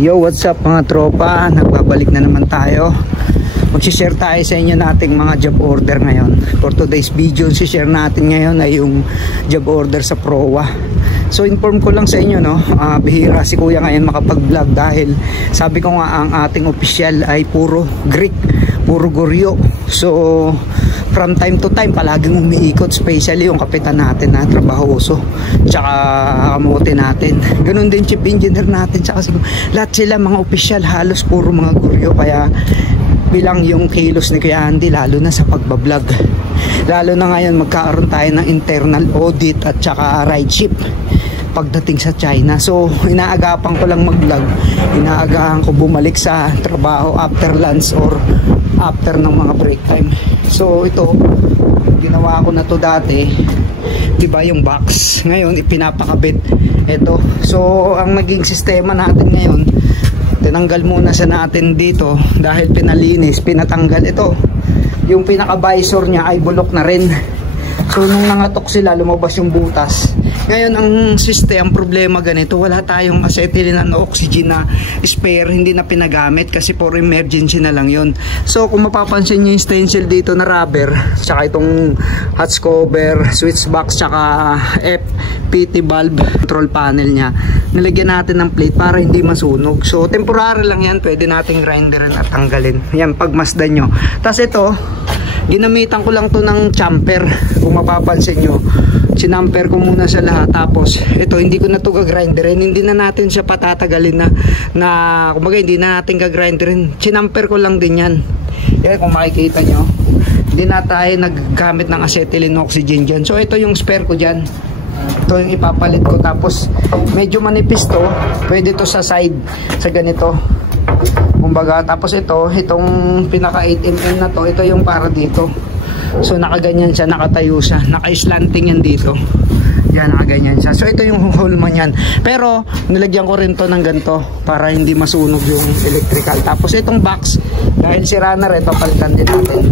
Yo, what's up mga tropa? Nagbabalik na naman tayo. Mag-share tayo sa inyo nating mga job order ngayon. For today's video, share natin ngayon ay yung job order sa Proa. So inform ko lang sa inyo, no, bihira si kuya ngayon makapag-vlog dahil sabi ko nga ang ating official ay puro Greek, puro Goryo. So from time to time palaging umiikot, especially yung kapitan natin na trabahoso tsaka kamote natin, ganun din chief engineer natin, tsaka lahat sila mga official, halos puro mga Goryo. Kaya bilang yung kilos ni Kuya Andy, lalo na sa pagbablog, lalo na ngayon magkakaroon tayo ng internal audit at tsaka ride ship pagdating sa China. So inaagapan ko lang mag-vlog, inaagahan ko bumalik sa trabaho after lunch or after ng mga break time. So ito, ginawa ko na to dati, diba, yung box ngayon ipinapakabit ito. So ang naging sistema natin ngayon, tinanggal muna sa natin dito dahil pinalinis, pinatanggal ito. Yung pinaka visor niya ay bulok na rin. So nung nangatok sila, lumabas yung butas. Ngayon ang system, problema ganito, wala tayong acetylene na oxygen na spare, hindi na pinagamit kasi for emergency na lang yon. So kung mapapansin nyo yung stencil dito na rubber, tsaka itong hot cover, switch box, tsaka FPT valve control panel nya, nilagyan natin ng plate para hindi masunog. So temporary lang yan, pwede nating grinderin at tanggalin yan pagmasdan nyo. Tapos ito, ginamitan ko lang to ng chamfer. Kung mapapansin nyo, sinamper ko muna sa lahat. Tapos ito, hindi ko na to gagrinderin, hindi na natin siya patatagalin na kumbaga hindi na natin gagrinderin, sinamper ko lang din yan. Yan, kung makikita nyo, hindi na tayo naggamit ng acetylene oxygen dyan. So ito yung spare ko dyan, ito yung ipapalit ko. Tapos medyo manipis to, pwede to sa side, sa ganito kumbaga. Tapos itong pinaka 8mm na to, ito yung para dito. So nakaganyan siya, nakatayo siya, naka-slanting yan dito. Yan, nakaganyan siya. So ito yung hulman yan. Pero nilagyan ko rin to ng ganito para hindi masunog yung electrical. Tapos itong box, dahil sira na rin, papalitan din natin.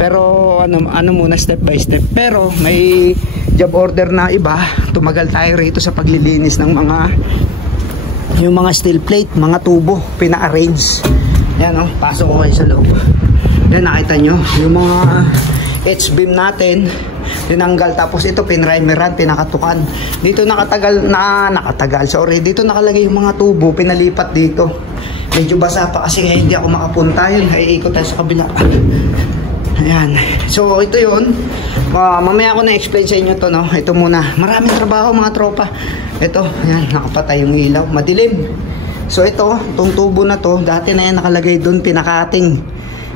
Pero ano muna, step by step. Pero may job order na iba. Tumagal tayo rito sa paglilinis ng yung mga steel plate, mga tubo, pina-arrange. Yan, oh, pasok ko kayo sa loob. Yan, nakita nyo yung mga H-beam natin tinanggal. Tapos ito pinrimeran, pinakatukan. Dito nakatagal, sorry, dito nakalagay yung mga tubo, pinalipat dito. Medyo basa pa kasi ngayon hindi ako makapunta. Yun, ay ikot tayo sa kabila. Ayan, so ito yun. Mamaya ako na-explain sa inyo to, no? Ito muna, maraming trabaho mga tropa. Ito, ayan, nakapatay yung ilaw, madilim. So ito, itong tubo na to, dati na yan nakalagay doon, pinakating.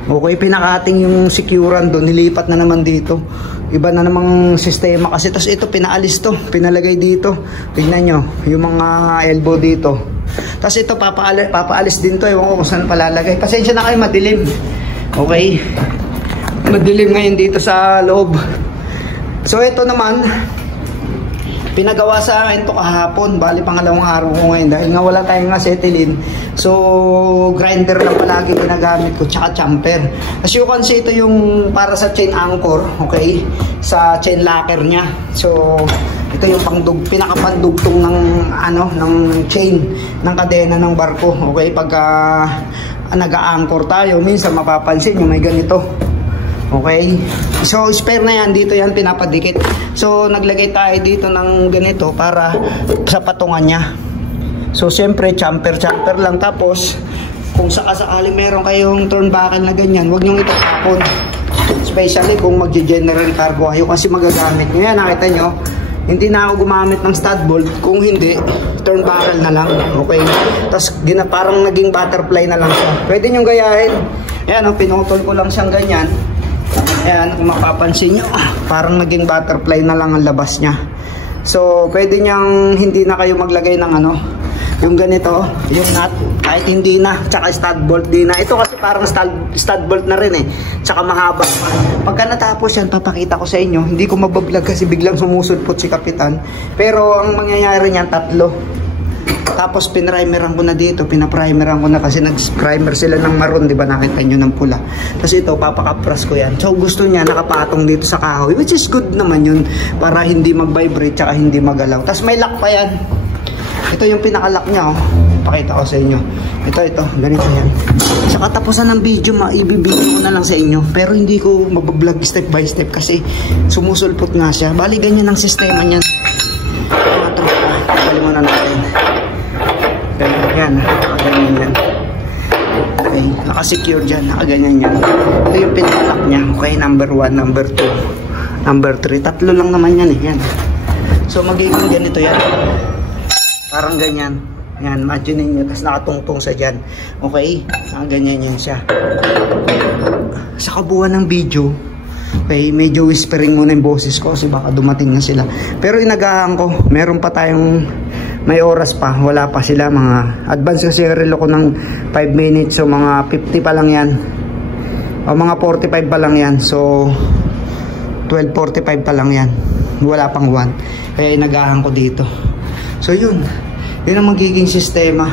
Okay, pinakating yung securan doon, nilipat na naman dito. Iba na namang sistema kasi. Tapos ito, pinaalis to, pinalagay dito. Tingnan nyo, yung mga elbow dito. Tapos ito, papaalis din to, ewan ko kung saan palalagay. Pasensya na kayo, madilim. Okay, madilim ngayon dito sa loob. So ito naman, pinagawa sa akin to kahapon, bali pangalawang araw ko ngayon dahil nga wala tayong acetylene. So grinder lang palagi ginagamit ko, tsaka chamfer. As you can see, ito yung para sa chain anchor, okay, sa chain locker nya. So ito yung pinakapandugtong ng ng chain ng kadena ng barko. Okay, pagka nag-a-anchor tayo, minsan mapapansin nyo may ganito. Okay, so spare na yan, dito yan pinapadikit. So naglagay tayo dito ng ganito para sa patungan nya. So siyempre chamfer lang. Tapos kung sakasakali meron kayong turnbuckle na ganyan, huwag nyong itatapon, especially kung magje-general cargo kayo kasi magagamit nyo yan. Nakita nyo, hindi na ako gumamit ng stud bolt, kung hindi turnbuckle na lang. Okay, tapos parang naging butterfly na lang siya. Pwede nyong gayahin. Ayan, pinutol ko lang siyang ganyan. Ayan, kung mapapansin nyo, parang naging butterfly na lang ang labas nya. So pwede nyang hindi na kayo maglagay ng yung ganito, yung nut, kahit hindi na, tsaka stud bolt din na. Ito kasi parang stud bolt na rin tsaka mahaba. Pagka natapos yan, papakita ko sa inyo. Hindi ko mabablog kasi biglang sumusudpot si kapitan. Pero ang mangyayari niyan, tatlo. Tapos pinrimeran ko na dito, pinaprimeran ko na kasi nag-primer sila ng maroon, di ba, nakita nyo ng pula. Tapos ito, papakapras ko yan. So gusto niya nakapatong dito sa kahoy, which is good naman yun, para hindi mag-vibrate tsaka hindi magalaw. Tapos may lock pa yan. Ito yung pinakalock niya, oh. Pakita ko sa inyo. Ito, ganito yan. Sa katapusan ng video, ibibigay ko na lang sa inyo. Pero hindi ko mabablog step by step kasi sumusulpot nga siya. Bali, ganyan ang sistema niyan. Mga tropa, bali muna natin. Ganyan, ganyan yan. Okay, nakasecure dyan, nakaganyan yan. Ito yung pinakalock niya. Okay, number 1, number 2, number 3. Tatlo lang naman yan eh. Yan. So, magiging ganito yan. Parang ganyan. Yan, imagine nyo. Tapos nakatungtong sa dyan. Okay? Ganyan yan siya. Sa kabuuan ng video, okay, medyo whispering muna yung boses ko kasi baka dumating na sila. Pero inagahan ko, meron pa tayong may oras pa. Wala pa sila. Mga advance kasi yung relo ko ng 5 minutes. So, mga 50 pa lang yan. O mga 45 pa lang yan. So, 12:45 pa lang yan. Wala pang 1. Kaya inagahan ko dito. So, yun. Yun ang magiging sistema.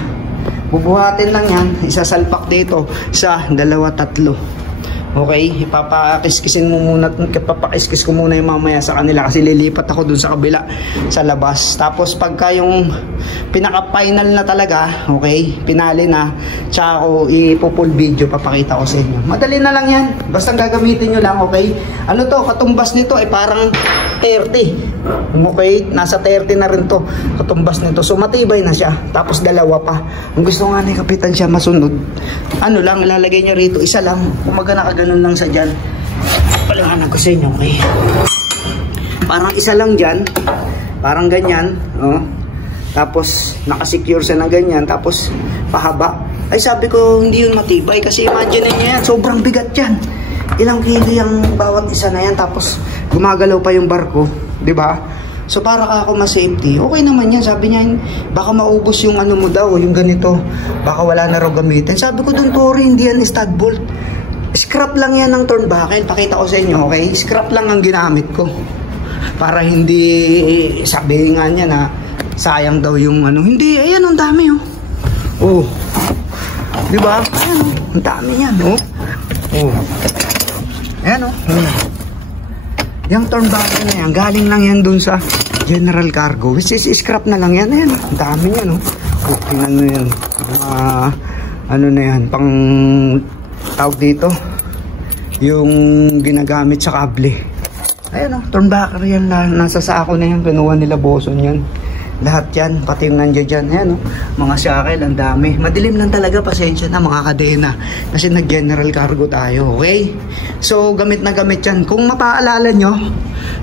Bubuhatin lang yan. Isasalpak dito sa 2, 3. Okay? Ipapakiskisin mo muna. Ipapakiskis ko muna yung mamaya sa kanila kasi lilipat ako dun sa kabila sa labas. Tapos pagka yung pinaka-final na talaga, okay? Pinali na. Tsaka ako ipo-full video. Papakita ko sa inyo. Madali na lang yan. Basta gagamitin nyo lang, okay? Ano to? Katumbas nito ay parang 30. Okay, nasa 30 na rin to katumbas nito. So matibay na siya. Tapos dalawa pa. Kung gusto nga ni kapitan siya masunod, ano lang, ilalagay niya rito, isa lang. Kumaga nakaganon lang sa dyan. Paliwanag ko sa inyo, okay? Parang isa lang dyan. Parang ganyan. Oh. Tapos nakasecure siya ng ganyan. Tapos pahaba. Ay sabi ko, hindi yun matibay. Kasi imagine niyo yan, sobrang bigat yan. Ilang kilo yung bawat isa na yan. Tapos gumagalaw pa yung barko, di ba? So para ako ma-safety, okay naman yan. Sabi niya, baka maubos yung ano mo daw, yung ganito. Baka wala na raw gamitin. Sabi ko, don't worry, hindi yan stud bolt. Scrap lang yan ng turnbuckle. Pakita ko sa inyo, okay? Scrap lang ang ginamit ko. Para hindi sabihin nga niya na sayang daw yung ano. Hindi, ayan, ang dami, oh. Oh. Di ba? Ayan, oh. Ang dami yan, oh. Oh. Ayan, oh. Yung turnbuckle na yan, galing lang yan dun sa General Cargo. Which is scrap na lang yan. Ayan, ang dami yan, oh. Oh, tingnan mo yan. Ano na yan, pang tawag dito, yung ginagamit sa kable. Ayan, oh, turnbuckle yan. Nasa sako na yan, kinuha nila boson yan. Lahat yan, pati yung nandiyan dyan. Ayan, oh, mga shackle, ang dami. Madilim lang talaga, pasensya na mga kadena. Kasi nag-General Cargo tayo, okay? So, gamit na gamit yan. Kung mapaalala nyo,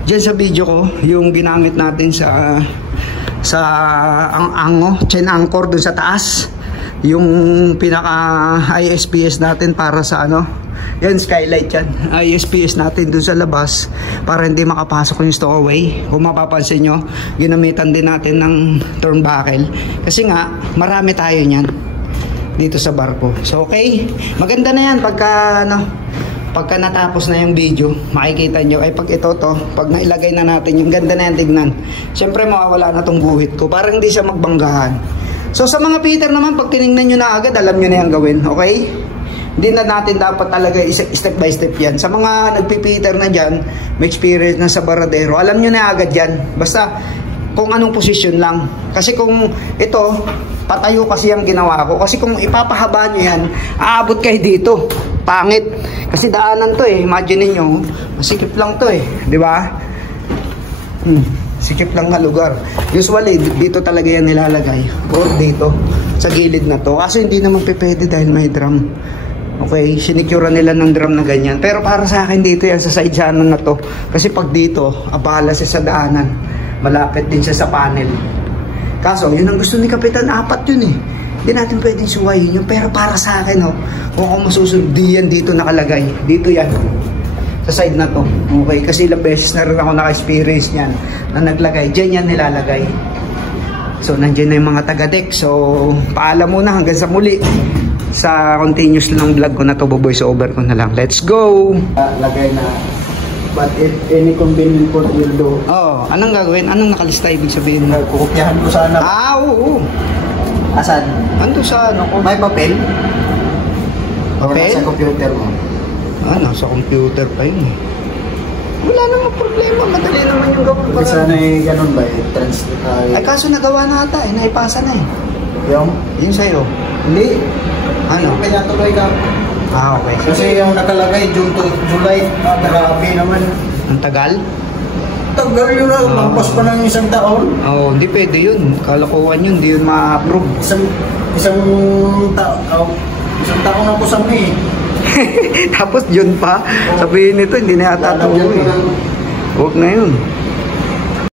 dyan sa video ko, yung ginamit natin sa chain anchor dun sa taas. Yung pinaka ISPS natin para sa ano, yan, skylight yan. ISPS natin dun sa labas para hindi makapasok yung stowaway. Kung mapapansin nyo, ginamitan din natin ng turnbuckle. Kasi nga, marami tayo nyan dito sa barko. So, okay. Maganda na yan pagka, ano, pagka natapos na yung video, makikita nyo. Ay, pag ito to, pag nailagay na natin, yung ganda na yan tignan. Siyempre, mawawala na tong guhit ko. Parang hindi siya magbanggahan. So, sa mga Peter naman, pag tinignan nyo na agad, alam nyo na yung gawin. Okay? Hindi na natin dapat talaga step by step yan. Sa mga nagpipiter na dyan, may experience na sa baradero, alam nyo na agad yan. Basta kung anong posisyon lang. Kasi kung ito, patayo kasi yung ginawa ko. Kasi kung ipapahaba nyo yan, aabot kayo dito. Pangit. Kasi daanan to eh. Imagine nyo, masikip lang to eh. Di ba? Sikip lang na lugar. Usually, dito talaga yan nilalagay. Or dito, sa gilid na to. Kaso hindi naman pwede dahil may drum. Okay, sinikura nila ng drum na ganyan. Pero para sa akin dito yan, sa side channel na to. Kasi pag dito, abala siya sa daanan. Malapit din siya sa panel. Kaso, yun ang gusto ni Kapitan, 4 yun eh. Hindi natin pwedeng suwayin yun. Pero para sa akin, oh, kung ako masusunod, di yan dito nakalagay. Dito yan. Sa side na to. Okay, kasi ilang beses na rin ako naka-experience niyan na naglagay. Diyan yan nilalagay. So, nandiyan na yung mga taga-deck. So, paalam muna hanggang sa muli. Sa continuous lang vlog ko na to, voice over ko na lang. Let's go! Lagay na, but if any convenient port will do. Oh, anong gagawin? Anong nakalista ibig sabihin mo? Kukopyahan ko sana. Oo. Asan? Ando sa ano ko? May papel? Papel? Sa computer mo. Nasa computer pa yun eh. Wala namang problema. Madali naman yung gawin. Kasi sana ganun ba? Ay, kaso nagawa na ata eh. Naipasa na eh. Yung sa'yo. Hindi. Ano? Kaya tuloy ka. Ah, okay. Kasi yung nakalagay, June to July, grabe naman. Ang tagal? Tagal yun na, lampas pa ng isang taon. Oo, hindi pwede yun. Kalokohan yun, hindi yun ma-approve. Isang taon ako sa May. Tapos June pa. Sabihin nito, hindi na yata ito. Huwag na yun.